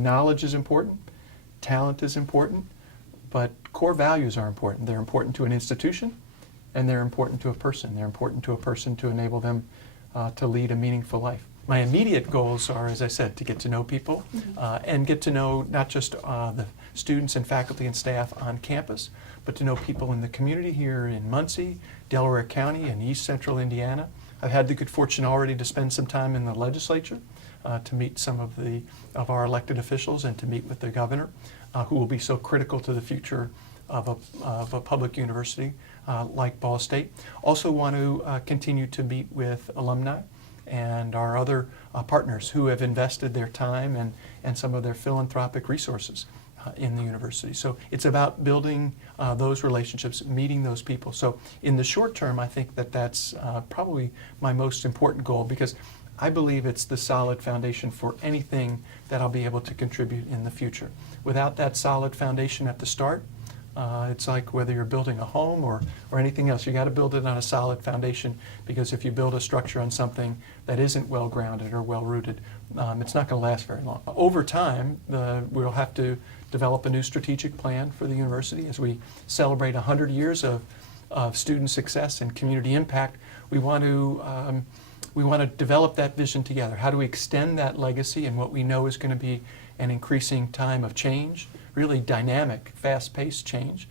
Knowledge is important, talent is important, but core values are important. They're important to an institution, and they're important to a person. They're important to a person to enable them to lead a meaningful life. My immediate goals are, as I said, to get to know people and get to know not just the students and faculty and staff on campus, but to know people in the community here in Muncie, Delaware County, and East Central Indiana. I've had the good fortune already to spend some time in the legislature to meet some of our elected officials and to meet with the governor, who will be so critical to the future of a public university like Ball State. Also want to continue to meet with alumni and our other partners who have invested their time and some of their philanthropic resources in the university. So it's about building those relationships, meeting those people. So in the short term, I think that that's probably my most important goal, because I believe it's the solid foundation for anything that I'll be able to contribute in the future. Without that solid foundation at the start, it's like whether you're building a home or anything else. You got to build it on a solid foundation, because if you build a structure on something that isn't well grounded or well rooted, it's not going to last very long. Over time, we'll have to develop a new strategic plan for the university. As we celebrate 100 years of student success and community impact, we want to develop that vision together. How do we extend that legacy in what we know is going to be an increasing time of change, really dynamic, fast-paced change?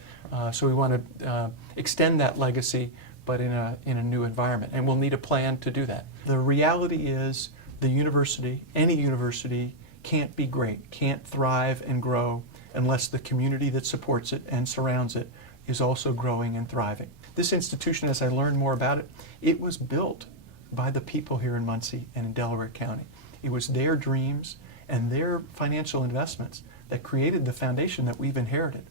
So we want to extend that legacy, but in a new environment, and we'll need a plan to do that. The reality is the university, any university, can't be great, can't thrive and grow unless the community that supports it and surrounds it is also growing and thriving. This institution, as I learned more about it, it was built by the people here in Muncie and in Delaware County. It was their dreams and their financial investments that created the foundation that we've inherited.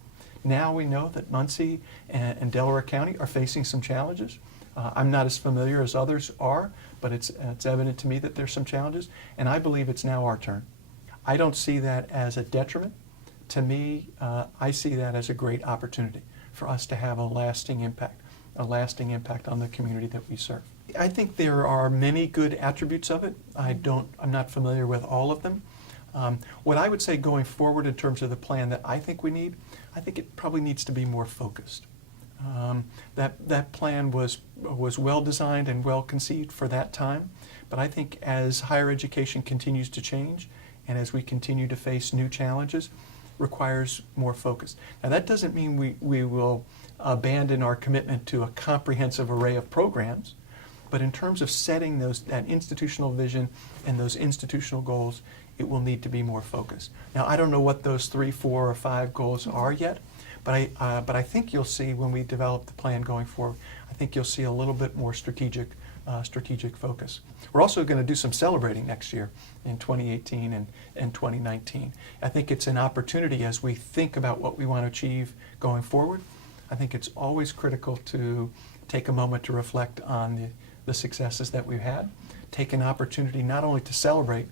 Now we know that Muncie and Delaware County are facing some challenges. I'm not as familiar as others are, but it's evident to me that there's some challenges, and I believe it's now our turn. I don't see that as a detriment. To me, I see that as a great opportunity for us to have a lasting impact on the community that we serve. I think there are many good attributes of it. I'm not familiar with all of them. What I would say going forward in terms of the plan that I think we need, I think it probably needs to be more focused. That plan was well designed and well conceived for that time, but I think as higher education continues to change and as we continue to face new challenges, requires more focus. Now that doesn't mean we will abandon our commitment to a comprehensive array of programs, but in terms of setting that institutional vision and those institutional goals, it will need to be more focused. Now I don't know what those 3, 4, or 5 goals are yet, but I think you'll see when we develop the plan going forward, I think you'll see a little bit more strategic focus. We're also going to do some celebrating next year in 2018 and 2019. I think it's an opportunity as we think about what we want to achieve going forward. I think it's always critical to take a moment to reflect on the successes that we've had, take an opportunity not only to celebrate,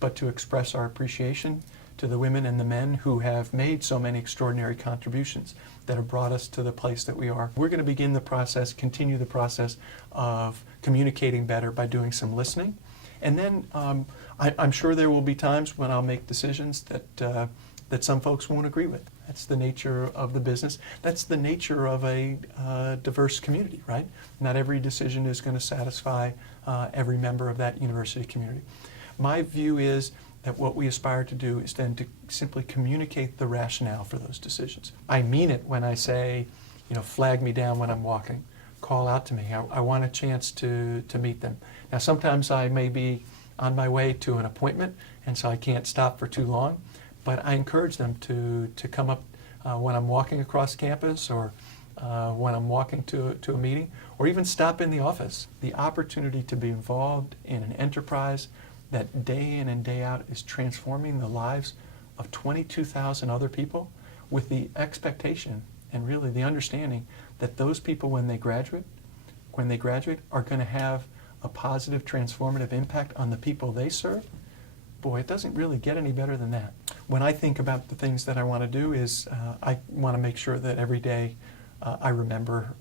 but to express our appreciation to the women and the men who have made so many extraordinary contributions that have brought us to the place that we are. We're going to begin the process, continue the process of communicating better by doing some listening. And then I'm sure there will be times when I'll make decisions that some folks won't agree with. That's the nature of the business. That's the nature of a diverse community, right? Not every decision is going to satisfy every member of that university community. My view is that what we aspire to do is then to simply communicate the rationale for those decisions. I mean it when I say, flag me down when I'm walking, call out to me. I want a chance to meet them. Now sometimes I may be on my way to an appointment, and so I can't stop for too long, but I encourage them to come up when I'm walking across campus or when I'm walking to a meeting, or even stop in the office. The opportunity to be involved in an enterprise that day in and day out is transforming the lives of 22,000 other people, with the expectation and really the understanding that those people, when they graduate, are going to have a positive, transformative impact on the people they serve. Boy, it doesn't really get any better than that. When I think about the things that I want to do is I want to make sure that every day I remember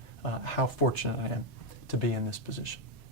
how fortunate I am to be in this position.